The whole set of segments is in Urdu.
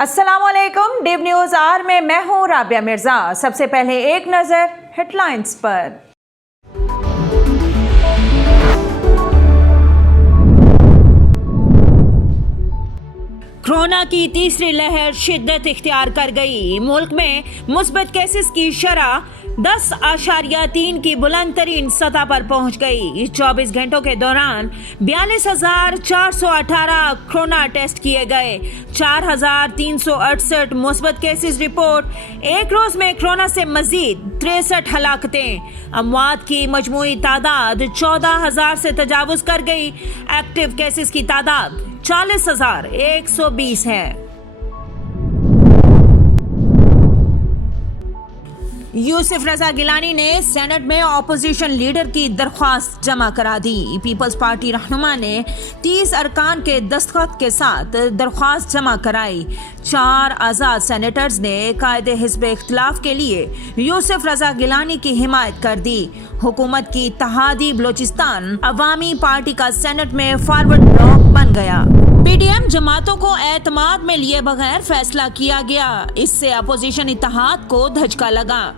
السلام علیکم، ڈیو نیوز آر میں ہوں رابعہ مرزا۔ سب سے پہلے ایک نظر ہیڈ لائنز پر۔ کورونا کی تیسری لہر شدت اختیار کر گئی۔ ملک میں مثبت کیسز کی شرح 10.3 کی بلند ترین سطح پر پہنچ گئی۔ 24 گھنٹوں کے دوران 42,418 کورونا ٹیسٹ کیے گئے۔ 4,368 مثبت کیسز رپورٹ۔ ایک روز میں کورونا سے مزید 63 ہلاکتیں۔ اموات کی مجموعی تعداد 14,000 سے تجاوز کر گئی۔ ایکٹیو کیسز کی تعداد 40,120 ہے۔ یوسف رضا گیلانی نے سینٹ میں اپوزیشن لیڈر کی درخواست جمع کرا دی۔ پیپلز پارٹی رہنما نے 30 ارکان کے دستخط کے ساتھ درخواست جمع کرائی۔ 4 آزاد سینیٹرز نے قائد حزب اختلاف کے لیے یوسف رضا گیلانی کی حمایت کر دی۔ حکومت کی اتحادی بلوچستان عوامی پارٹی کا سینٹ میں فارورڈ بلاک بن گیا۔ پی ڈی ایم جماعتوں کو اعتماد میں لیے بغیر فیصلہ کیا گیا۔ اس سے اپوزیشن اتحاد کو دھچکا لگا۔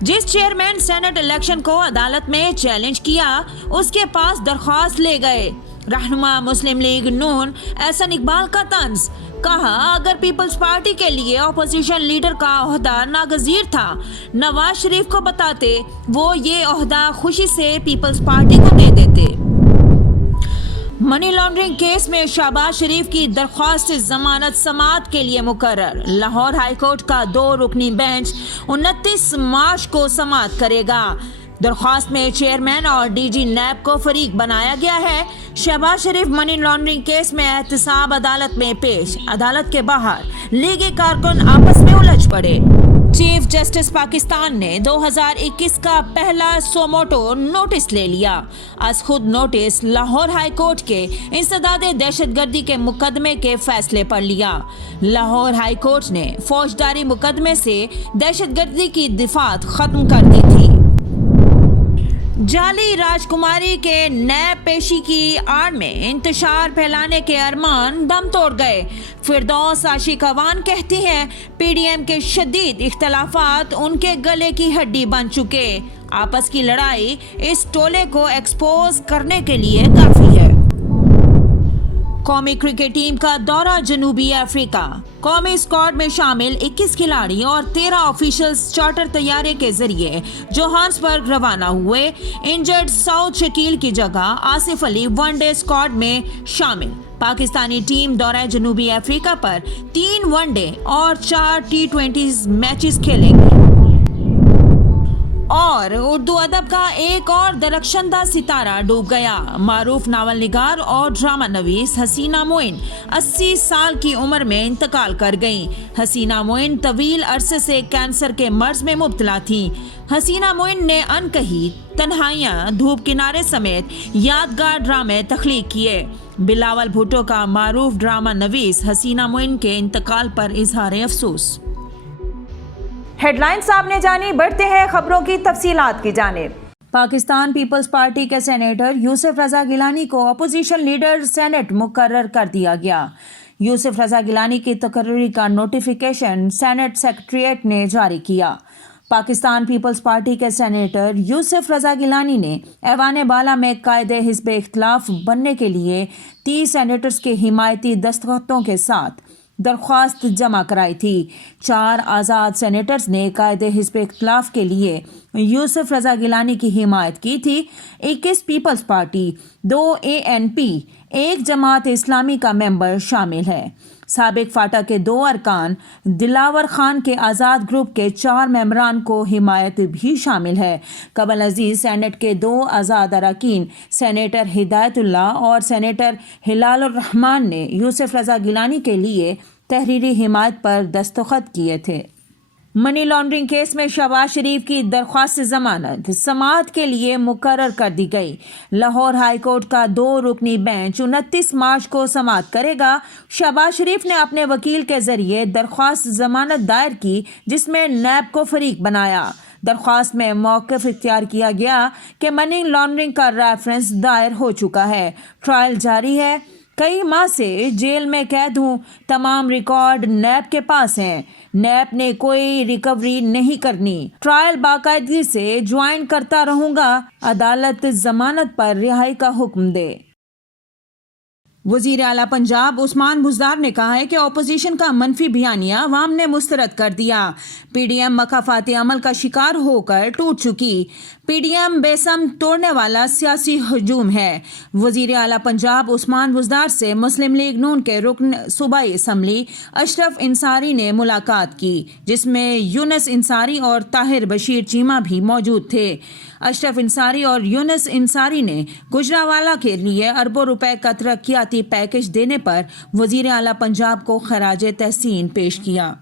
جس چیئرمین سینٹ الیکشن کو عدالت میں چیلنج کیا، اس کے پاس درخواست لے گئے۔ رہنما مسلم لیگ نون احسن اقبال کا طنز، کہا اگر پیپلز پارٹی کے لیے اپوزیشن لیڈر کا عہدہ ناگزیر تھا، نواز شریف کو بتاتے، وہ یہ عہدہ خوشی سے پیپلز پارٹی کو دے دیتے۔ منی لانڈرنگ کیس میں شہباز شریف کی درخواست ضمانت سماعت کے لیے مقرر۔ لاہور ہائی کورٹ کا 2 رکنی بینچ 29 مارچ کو سماعت کرے گا۔ درخواست میں چیئرمین اور ڈی جی نیب کو فریق بنایا گیا ہے۔ شہباز شریف منی لانڈرنگ کیس میں احتساب عدالت میں پیش۔ عدالت کے باہر لیگی کارکن آپس میں الجھ پڑے۔ چیف جسٹس پاکستان نے 2021 کا پہلا سوموٹو نوٹس لے لیا۔ از خود نوٹس لاہور ہائی کورٹ کے انسداد دہشت گردی کے مقدمے کے فیصلے پر لیا۔ لاہور ہائی کورٹ نے فوجداری مقدمے سے دہشت گردی کی دفعات ختم کر دی تھی۔ جعلی راجکماری کے نیب پیشی کی آڑ میں انتشار پھیلانے کے ارمان دم توڑ گئے۔ فردوس عاشق اوان کہتی ہیں پی ڈی ایم کے شدید اختلافات ان کے گلے کی ہڈی بن چکے۔ آپس کی لڑائی اس ٹولے کو ایکسپوز کرنے کے لیے کافی ہے۔ قومی کرکٹ ٹیم کا دورہ جنوبی افریقہ۔ قومی اسکواڈ میں شامل 21 کھلاڑی اور 13 آفیشلز چارٹر طیارے کے ذریعے جوہانسبرگ روانہ ہوئے۔ انجرڈ سعود شکیل کی جگہ آصف علی ون ڈے اسکواڈ میں شامل۔ پاکستانی ٹیم دورہ جنوبی افریقہ پر 3 ون ڈے اور 4 T20 میچز کھیلیں گے۔ اور اردو ادب کا ایک اور درخشندہ ستارہ ڈوب گیا۔ معروف ناول نگار اور ڈرامہ نویس حسینہ معین 80 سال کی عمر میں انتقال کر گئیں۔ حسینہ معین طویل عرصے سے کینسر کے مرض میں مبتلا تھیں۔ حسینہ معین نے انکہی، تنہائیاں، دھوپ کنارے سمیت یادگار ڈرامے تخلیق کیے۔ بلاول بھٹو کا معروف ڈرامہ نویس حسینہ معین کے انتقال پر اظہار افسوس۔ ہیڈ لائنز آپ نے جانی، بڑھتے ہیں خبروں کی تفصیلات کی جانب۔ پاکستان پیپلز پارٹی کے سینیٹر یوسف رضا گیلانی کو اپوزیشن لیڈر سینٹ مقرر کر دیا گیا۔ یوسف رضا گیلانی کی تقرری کا نوٹیفیکیشن سینٹ سیکریٹریٹ نے جاری کیا۔ پاکستان پیپلز پارٹی کے سینیٹر یوسف رضا گیلانی نے ایوان بالا میں قائد حزب اختلاف بننے کے لیے 30 سینیٹرز کے حمایتی دستخطوں کے ساتھ درخواست جمع کرائی تھی۔ 4 آزاد سینیٹرز نے قائد حزب اختلاف کے لیے یوسف رضا گیلانی کی حمایت کی تھی۔ 21 Peoples party, 2 ANP، 1 Jamaat Islami کا ممبر شامل ہے۔ سابق فاٹا کے 2 ارکان، دلاور خان کے آزاد گروپ کے 4 ممبران کو حمایت بھی شامل ہے۔ قبل ازیں سینٹ کے 2 آزاد اراکین سینیٹر ہدایت اللہ اور سینیٹر ہلال الرحمان نے یوسف رضا گیلانی کے لیے تحریری حمایت پر دستخط کیے تھے۔ منی لانڈرنگ کیس میں شہباز شریف کی درخواست ضمانت سماعت کے لیے مقرر کر دی گئی۔ لاہور ہائی کورٹ کا 2 رکنی بینچ 29 مارچ کو سماعت کرے گا۔ شہباز شریف نے اپنے وکیل کے ذریعے درخواست ضمانت دائر کی، جس میں نیب کو فریق بنایا۔ درخواست میں موقف اختیار کیا گیا کہ منی لانڈرنگ کا ریفرنس دائر ہو چکا ہے، ٹرائل جاری ہے۔ کئی ماہ سے جیل میں قید ہوں، تمام ریکارڈ نیب کے پاس ہیں، نیب نے کوئی ریکوری نہیں کرنی، ٹرائل باقاعدگی سے جوائن کرتا رہوں گا، عدالت ضمانت پر رہائی کا حکم دے۔ وزیر اعلیٰ پنجاب عثمان بزدار نے کہا ہے کہ اپوزیشن کا منفی بیانیہ عوام نے مسترد کر دیا، پی ڈی ایم مخافاتی عمل کا شکار ہو کر ٹوٹ چکی، پی ڈی ایم بے سمت توڑنے والا سیاسی ہجوم ہے۔ وزیر اعلیٰ پنجاب عثمان بزدار سے مسلم لیگ نون کے رکن صوبائی اسمبلی اشرف انصاری نے ملاقات کی، جس میں یونس انصاری اور طاہر بشیر چیمہ بھی موجود تھے۔ اشرف انصاری اور یونس انصاری نے گجرانوالہ کے لیے اربوں روپے کا ترقیاتی پیکج دینے پر وزیر اعلیٰ پنجاب کو خراج تحسین پیش کیا۔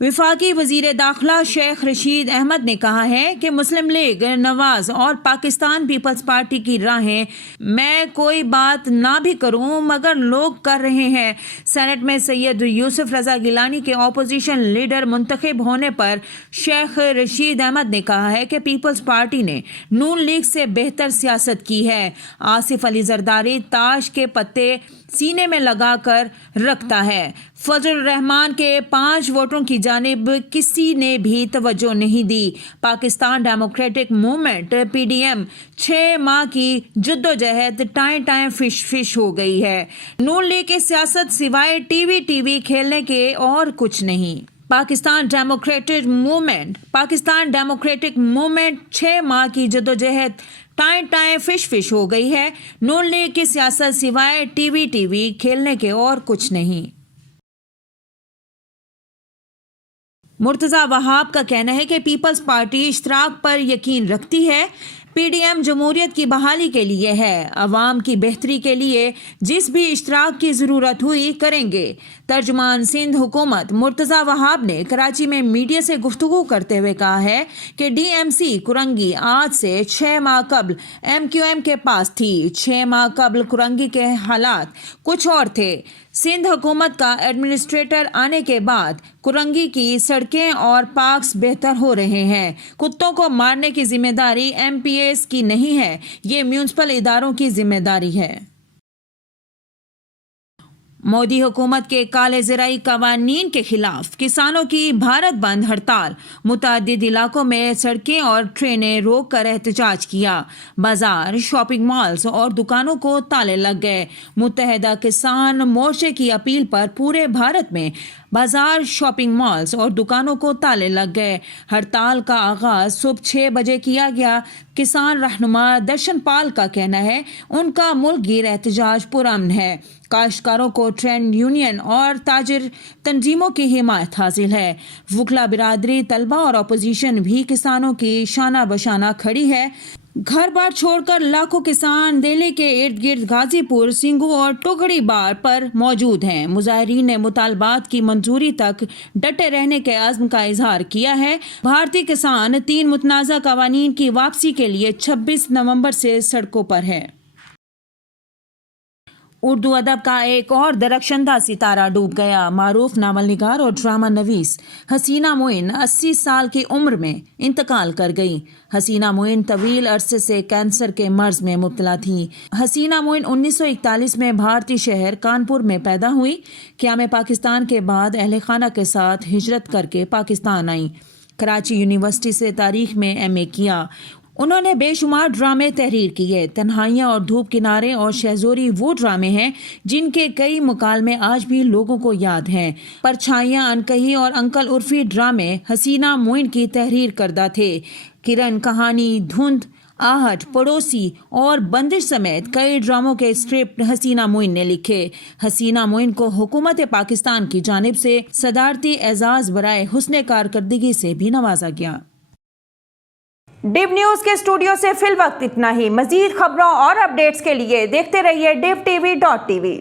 وفاقی وزیر داخلہ شیخ رشید احمد نے کہا ہے کہ مسلم لیگ نواز اور پاکستان پیپلز پارٹی کی راہیں میں کوئی بات نہ بھی کروں مگر لوگ کر رہے ہیں۔ سینٹ میں سید یوسف رضا گیلانی کے اپوزیشن لیڈر منتخب ہونے پر شیخ رشید احمد نے کہا ہے کہ پیپلز پارٹی نے نون لیگ سے بہتر سیاست کی ہے۔ آصف علی زرداری تاش کے پتے سینے میں لگا کر رکھتا ہے۔ فضل الرحمان کے 5 ووٹوں کی جانب کسی نے بھی توجہ نہیں دی۔ Pakistan democratic movement P D M 6 ماہ کی جدوجہد ٹائیں فش ہو گئی ہے۔ نون لیگ کی سیاست سوائے ٹی وی کھیلنے کے اور کچھ نہیں۔ پاکستان ڈیموکریٹک موومنٹ 6 ماہ کی جدوجہد ٹائیں فش ہو گئی ہے۔ نون لیگ کی سیاست سوائے ٹی وی کھیلنے کے اور کچھ نہیں۔ مرتضیٰ وہاب کا کہنا ہے کہ پیپلز پارٹی اشتراک پر یقین رکھتی ہے، پی ڈی ایم جمہوریت کی بحالی کے لیے ہے، عوام کی بہتری کے لیے جس بھی اشتراک کی ضرورت ہوئی کریں گے۔ ترجمان سندھ حکومت مرتضیٰ وہاب نے کراچی میں میڈیا سے گفتگو کرتے ہوئے کہا ہے کہ ڈی ایم سی کرنگی آج سے 6 ماہ قبل ایم کیو ایم کے پاس تھی۔ 6 ماہ قبل کرنگی کے حالات کچھ اور تھے۔ سندھ حکومت کا ایڈمنسٹریٹر آنے کے بعد کرنگی کی سڑکیں اور پارکس بہتر ہو رہے ہیں۔ کتوں کو مارنے کی ذمہ داری ایم پی ایس کی نہیں ہے، یہ میونسپل اداروں کی ذمہ داری ہے۔ مودی حکومت کے کالے زرعی قوانین کے خلاف کسانوں کی بھارت بند ہڑتال، متعدد علاقوں میں سڑکیں اور ٹرینیں روک کر احتجاج کیا، بازار، شاپنگ مالز اور دکانوں کو تالے لگ گئے۔ متحدہ کسان مورچے کی اپیل پر پورے بھارت میں بازار، شاپنگ مالز اور دکانوں کو تالے لگ گئے۔ ہڑتال کا آغاز صبح 6 بجے کیا گیا۔ کسان رہنما درشن پال کا کہنا ہے ان کا ملک گیر احتجاج پرامن ہے۔ کاشتکاروں کو ٹریڈ یونین اور تاجر تنظیموں کی حمایت حاصل ہے۔ وکلا برادری، طلبہ اور اپوزیشن بھی کسانوں کی شانہ بشانہ کھڑی ہے۔ گھر بار چھوڑ کر لاکھوں کسان دہلی کے ارد گرد غازی پور، سنگھو اور ٹوکڑی بار پر موجود ہیں۔ مظاہرین نے مطالبات کی منظوری تک ڈٹے رہنے کے عزم کا اظہار کیا ہے۔ بھارتی کسان 3 متنازع قوانین کی واپسی کے لیے 26 نومبر سے سڑکوں پر ہے۔ اردو ادب کا ایک اور درخشندہ ستارہ ڈوب گیا۔ معروف ناول نگار اور ڈرامہ نویس حسینہ معین 80 سال کی عمر میں انتقال کر گئی۔ حسینہ معین طویل عرصے سے کینسر کے مرض میں مبتلا تھیں۔ حسینہ معین 1941 میں بھارتی شہر کانپور میں پیدا ہوئی۔ قیام پاکستان کے بعد اہل خانہ کے ساتھ ہجرت کر کے پاکستان آئیں۔ کراچی یونیورسٹی سے تاریخ میں ایم اے کیا۔ انہوں نے بے شمار ڈرامے تحریر کیے۔ تنہائیاں اور دھوپ کنارے اور شہزوری وہ ڈرامے ہیں جن کے کئی مکالمے آج بھی لوگوں کو یاد ہیں۔ پرچھائیاں، انکہی اور انکل عرفی ڈرامے حسینہ معین کی تحریر کردہ تھے۔ کرن، کہانی، دھند، آہٹ، پڑوسی اور بندش سمیت کئی ڈراموں کے اسکرپٹ حسینہ معین نے لکھے۔ حسینہ معین کو حکومت پاکستان کی جانب سے صدارتی اعزاز برائے حسن کارکردگی سے بھی نوازا گیا۔ ڈیو نیوز کے اسٹوڈیو سے فی الوقت اتنا ہی۔ مزید خبروں اور اپڈیٹس کے لیے دیکھتے رہیے DivTV.tv۔